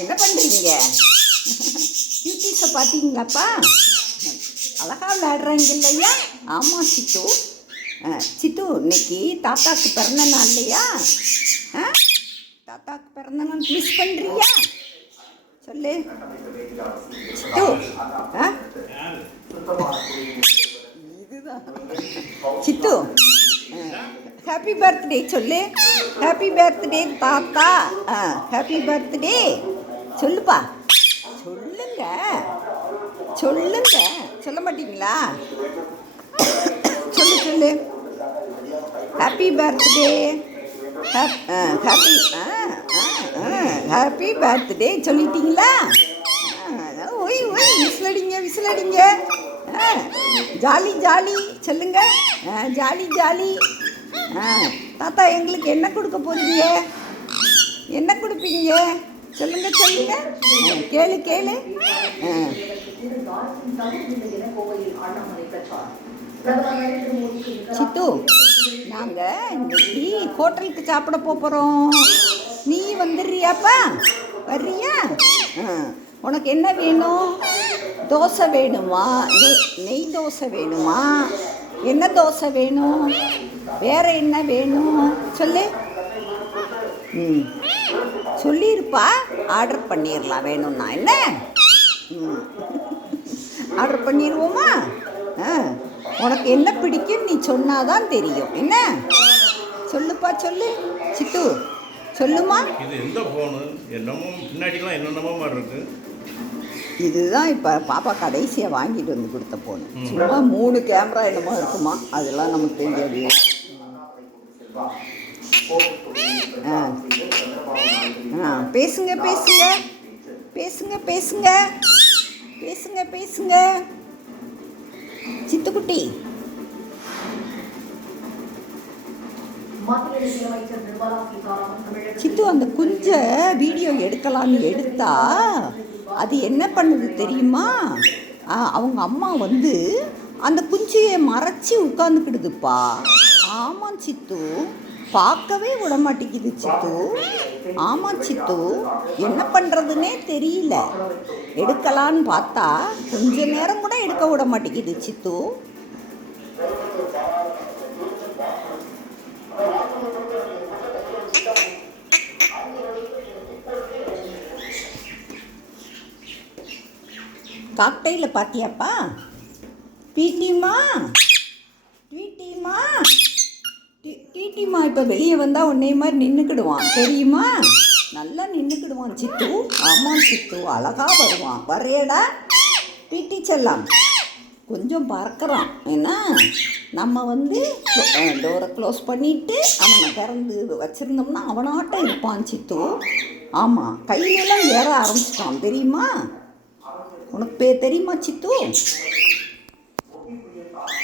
என்ன பண்ணுறீங்க? கியூட்டீஸை பார்த்தீங்களாப்பா? அழகாக விளையாடுறாங்க இல்லையா? ஆமாம் சித்து. சித்து, இன்னைக்கு தாத்தாக்கு பிறந்த நாள் இல்லையா? தாத்தாக்கு பிறந்த நாள் மிஸ் பண்ணுறியா? சொல்லு சித்து. இதுதான் சித்து. ஹாப்பி பர்த்டே சொல்லு. ஹாப்பி பர்த்டே தாத்தா. ஹாப்பி பர்த்டே சொல்லுப்பா. சொல்லுங்க சொல்லுங்க. சொல்ல மாட்டீங்களா? சொல்லு சொல்லு. Happy birthday. Happy happy birthday சொல்லிட்டீங்களா? ஒய் ஒய் விசிலடிங்க விசிலடிங்க. ஜாலி ஜாலி சொல்லுங்க. Jolly jolly. தாத்தா எங்களுக்கு என்ன கொடுக்க போறீங்க? என்ன கொடுப்பீங்க? சொல்லுங்க சொல்லுங்க. கேளு கேளு. சித்து, நாங்கள் இன்னைக்கு ஹோட்டலுக்கு சாப்பிட போகிறோம். நீ வந்துடுறியாப்பா? வர்றியா? உனக்கு என்ன வேணும்? தோசை வேணுமா? நெய் தோசை வேணுமா? என்ன தோசை வேணும்? வேற என்ன வேணும் சொல்லு. சொல்லியிருப்பா. ஆர்டர் பண்ணிடலாம் வேணும்னா. என்ன ஆர்டர் பண்ணிடுவோமா? உனக்கு என்ன பிடிக்கும் நீ சொன்னாதான் தெரியும். என்ன சொல்லுப்பா சொல்லு சித்து. சொல்லுமா. இது எந்த ஃபோனு? என்னமோ பின்னாடிலாம் என்னென்னமோ மாதிரி இருக்கு. இதுதான் இப்போ பாப்பா கடைசியாக வாங்கிட்டு வந்து கொடுத்த ஃபோனு. சும்மா 3 கேமரா என்னமோ இருக்குமா, அதெல்லாம் நமக்கு தெரியாது. பேசுங்க பேசுங்க பேசுங்க பேசுங்க பேசுங்க பேசுங்க சித்துக்குட்டி. சித்து, அந்த குஞ்சை வீடியோ எடுக்கலான்னு எடுத்தா அது என்ன பண்ணுது தெரியுமா? அவங்க அம்மா வந்து அந்த குஞ்சியை மறைச்சி உட்காந்துக்கிடுதுப்பா. ஆமாம் சித்து, பார்க்கவே விட மாட்டேங்குது சித்து. ஆமாம் சித்து, என்ன பண்ணுறதுன்னே தெரியல. எடுக்கலான்னு பார்த்தா கொஞ்ச நேரம் கூட எடுக்க விட மாட்டேங்குது சித்து. காக்டையில் பார்த்தியாப்பா? பீட்டிமா பீட்டிமா டீட்டிமா இப்போ வெளியே வந்தால் உன்னை மாதிரி நின்றுக்கிடுவான் தெரியுமா? நல்லா நின்றுக்கிடுவான் சித்து. ஆமாம் சித்து, அழகாக வருவான். வரையடா பீட்டி செல்லாம். கொஞ்சம் பறக்கிறான். ஏன்னா நம்ம வந்து டோரை க்ளோஸ் பண்ணிவிட்டு அவனை திறந்து வச்சுருந்தோம்னா அவனாட்டம் இருப்பான் சித்து. ஆமாம், கையிலெல்லாம் ஏற ஆரம்பிச்சிட்டான் தெரியுமா? உனக்கு தெரியுமா சித்து?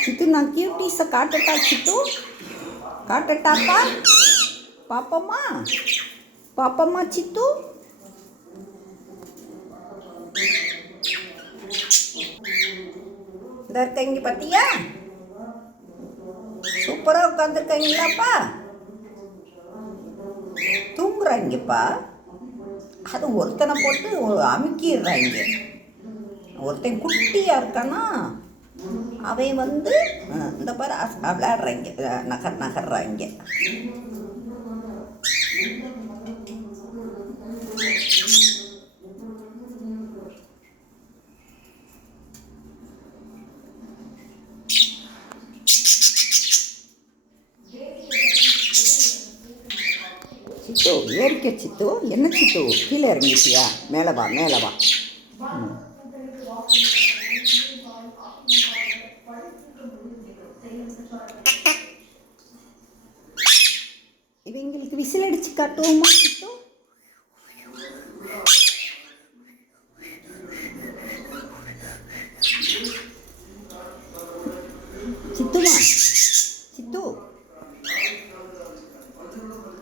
சித்து, நான் கியூட்டீஸை காட்டட்டா சித்து? காட்டட்டாப்பா? பாப்பம்மா பாப்பம்மா சித்து. இந்த இருக்க பார்த்தியா? சூப்பராக உட்காந்துருக்கீங்களாப்பா? தூங்குறாங்கப்பா. அது ஒருத்தனை போட்டு அமுக்கிடுறாங்க. ஒருத்தன் குட்டியாக இருக்கானா, அவன் வந்து இந்த பாரு விளையாடுறாங்க, நகர்றாங்க. சித்து, ஏறிக்க சித்து. என்ன சித்து, கீழே இறங்கிட்டியா? மேலே வா மேலே வா. இவங்களுக்கு விசில் அடிச்சு காட்டுவோமா சித்து? சித்துமா சித்து,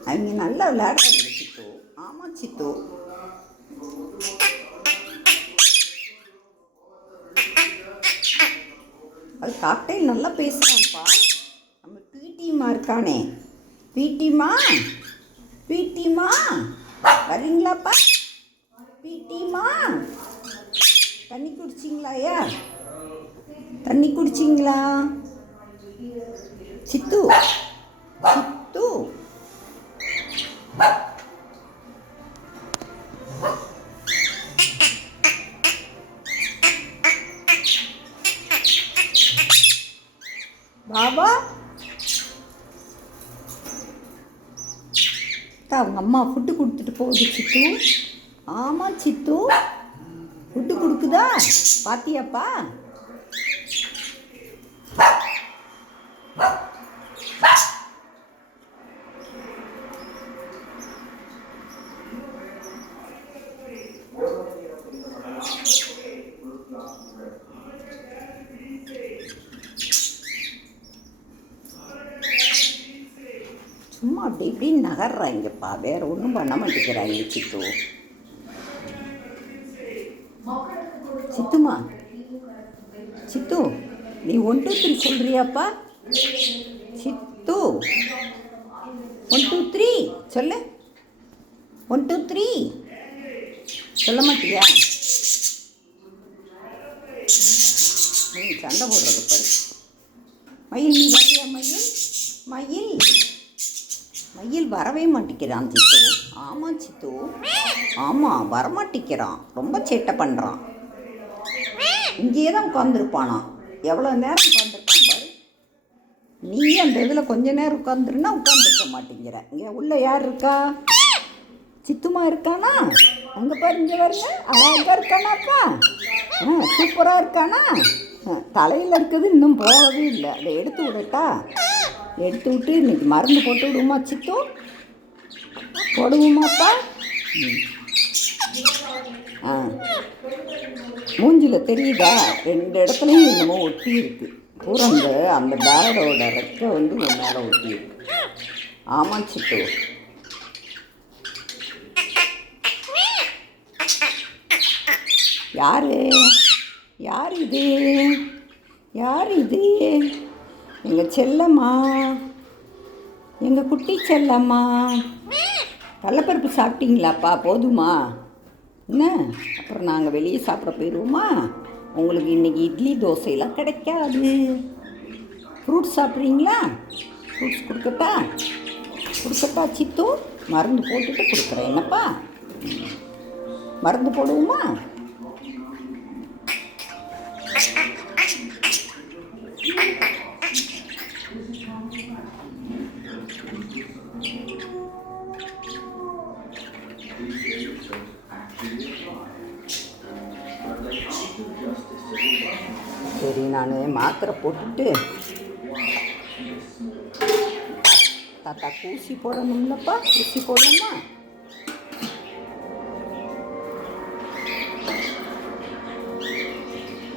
அவங்க நல்லா விளையாடுறாங்க சித்து. ஆமாம் சித்து. அது காக்டைல் நல்லா பேசுகிறான்ப்பா. நம்ம பீட்டிமா இருக்கானே, பீட்டிமா பீட்டிமா வரீங்களாப்பா? டீமா தண்ணி குடிச்சிங்களா ஐயா? தண்ணி குடிச்சிங்களா? சித்து சித்து பாபா அவங்க அம்மா ஃபுட்டு கொடுத்துட்டு போகுது சித்து. ஆமாம் சித்து, ஃபுட்டு கொடுக்குதா பாத்தியாப்பா? சும்மா அப்படி இப்படின்னு நகர்றாங்கப்பா, வேற ஒன்றும் பண்ண மாட்டேங்கிறாங்க சித்து. சித்துமா, சித்து நீ 1 2 3 சொல்றியாப்பா? சித்து 1 2 3 சொல்லு. 1 2 3 சொல்ல மாட்டியா? நீ சண்டை போடுறது பாரு. மயில் நீ வரியா? மயில் மயில் மயில் வரவே மாட்டேங்கிறான் சித்து. ஆமாம் சித்து, ஆமாம் வரமாட்டேங்கிறான், ரொம்ப சேட்டை பண்ணுறான். இங்கேயே தான் உட்காந்துருப்பானா, எவ்வளோ நேரம் உட்காந்துருக்கான் பாரு. நீ அந்த இதில் கொஞ்ச நேரம் உட்காந்துருன்னா உட்காந்துருக்க மாட்டேங்கிற. இங்கே உள்ள யார் இருக்கா? சித்துமா இருக்கானா? அங்கே பாரு, இங்கே பாருங்க, அழகாக இருக்கானாப்பா. சூப்பராக இருக்கானா? தலையில் இருக்குது இன்னும் போகவே இல்லை. அதை எடுத்து விடட்டா? எடுத்து விட்டு இன்னைக்கு மருந்து போட்டு விடுமா சித்து? போடுவோமாப்பா? மூஞ்சில் தெரியுதா? 2 இடத்துலையும் என்னமோ ஒட்டி இருக்கு. பூரா அந்த பேடோட ரெக்கை வந்து உன் மேலே ஒட்டி இருக்கு. ஆமாம் சித்து. யாரு யார் இது? யார் இது? எங்கள் செல்லம்மா, எங்கள் குட்டி செல்லம்மா. கடலைப்பருப்பு சாப்பிட்டீங்களாப்பா? போதுமா? என்ன அப்புறம் நாங்கள் வெளியே சாப்பிட போயிடுவோமா? உங்களுக்கு இன்றைக்கி இட்லி தோசையெல்லாம் கிடைக்காது. ஃப்ரூட்ஸ் சாப்பிட்றீங்களா? ஃப்ரூட்ஸ் கொடுக்கட்டா? கொடுக்கட்டா சித்து? மருந்து போட்டுட்டு கொடுக்குறேன். என்னப்பா மருந்து போடுவோமா? சரி, நான் மாத்திரை போட்டுட்டு தாத்தா ஊசி போடணும்லப்பா. ஊசி போடணுமா?